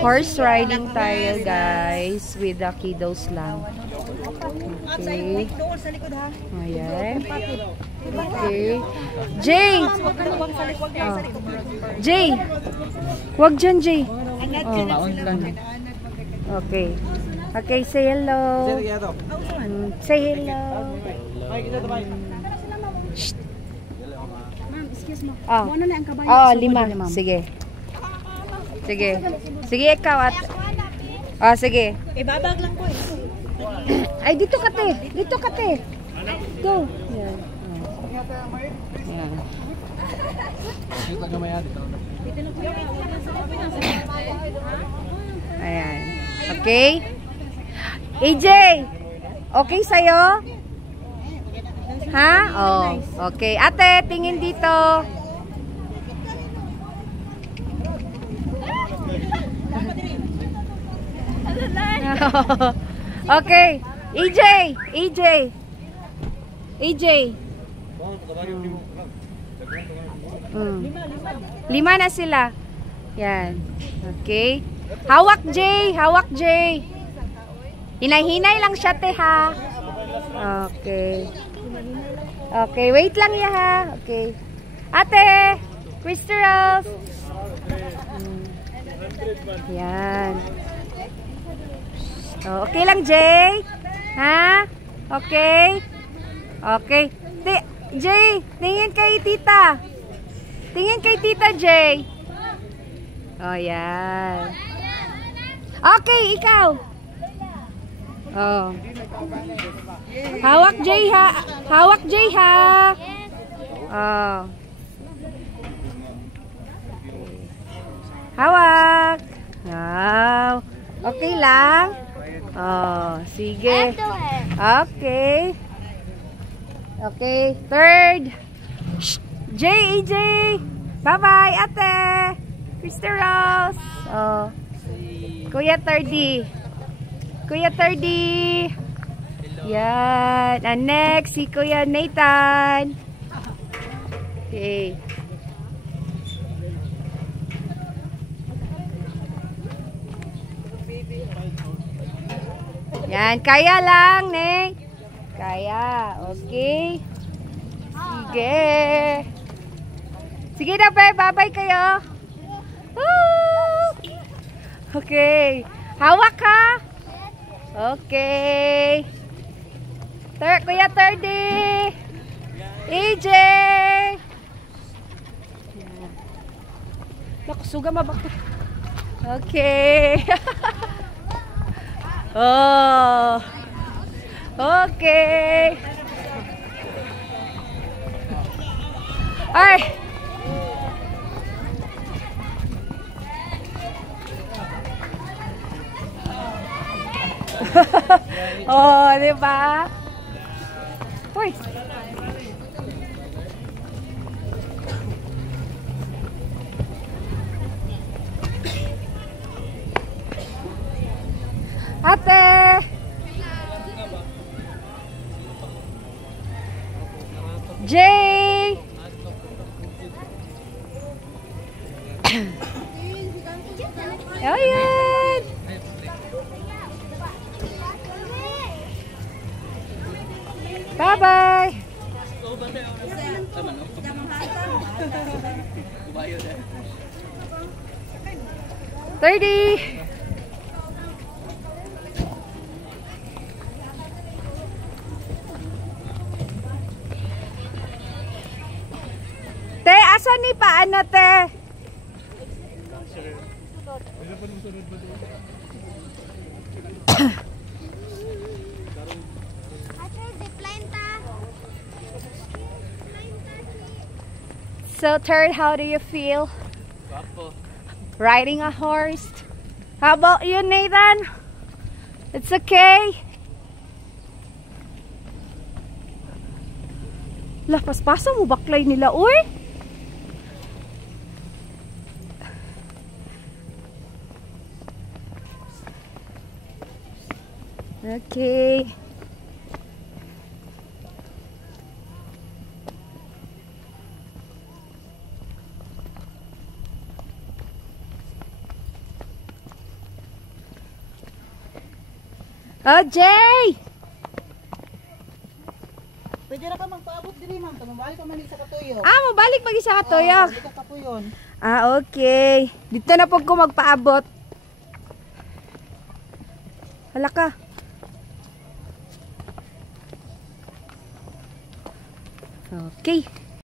Horse riding tayo, guys, with the kiddos lang. Okay. Ayan. Okay. Jay! Oh. Jay! Wag dyan, Jay. Oh. Okay. Okay, say hello. Say hello. Shh. Oh, 5. Sige. Sige. Sige, ikaw at... Oh, sige. Ibabag lang po eh. Ay, dito ka, te. Dito ka, te. Go. Yan. Yan. Ayan. Okay. AJ, okay sa'yo? Ha? Oh, okay. Ate, tingin dito. Okay. AJ, AJ. AJ. 5 na sila. Yan. Okay. Hawak, Jay. Hawak, Jay. Hinay-hinay lang siya, te, ha? Okay. Okay, wait lang ya, ha? Okay. Ate, Crystal. Yan. Oh, okay lang, Jay? Ha? Okay? Okay. Jay, tingin kay tita. Tingin kay tita, Jay. Oh, yan. Okay, ikaw. Oh. Hawak, Jay, ha? Hawak, Jay, ha? Oh. Hawak. Wow. Okay lang? Oh, sige. Okay. Okay. Third. Shh. Jay, AJ. Bye-bye, ate. Mr. Ross. Oh. Kuya 30. Kuya 30. Yan. And next, si Kuya Nathan. Okay. Yan. Kaya lang, Neng. Kaya. Okay. Sige. Sige na, pe. Bye-bye kayo. Woo! Okay. Hawak ka. Okay. Kuya 30. AJ. Nakusuga mabak. Okay. Oh. Okay. Ay. Oh, di ba? Uy. Ate. Jay. Ayan. Bye-bye. 30. Te, asan ni paano, te? So, third, how do you feel? Riding a horse? How about you, Nathan? It's okay? Lah, paspasa mo baklay nila, uy? Okay. Oh, Jay! Pwede na ka magpaabot diri ma'am. Tumabalik ka man sa katuyo. Ah, mabalik pag isa ka tuyok. Hindi ka kapuyon. Ah, okay. Dito na po ko magpaabot. Hala ka. Okay.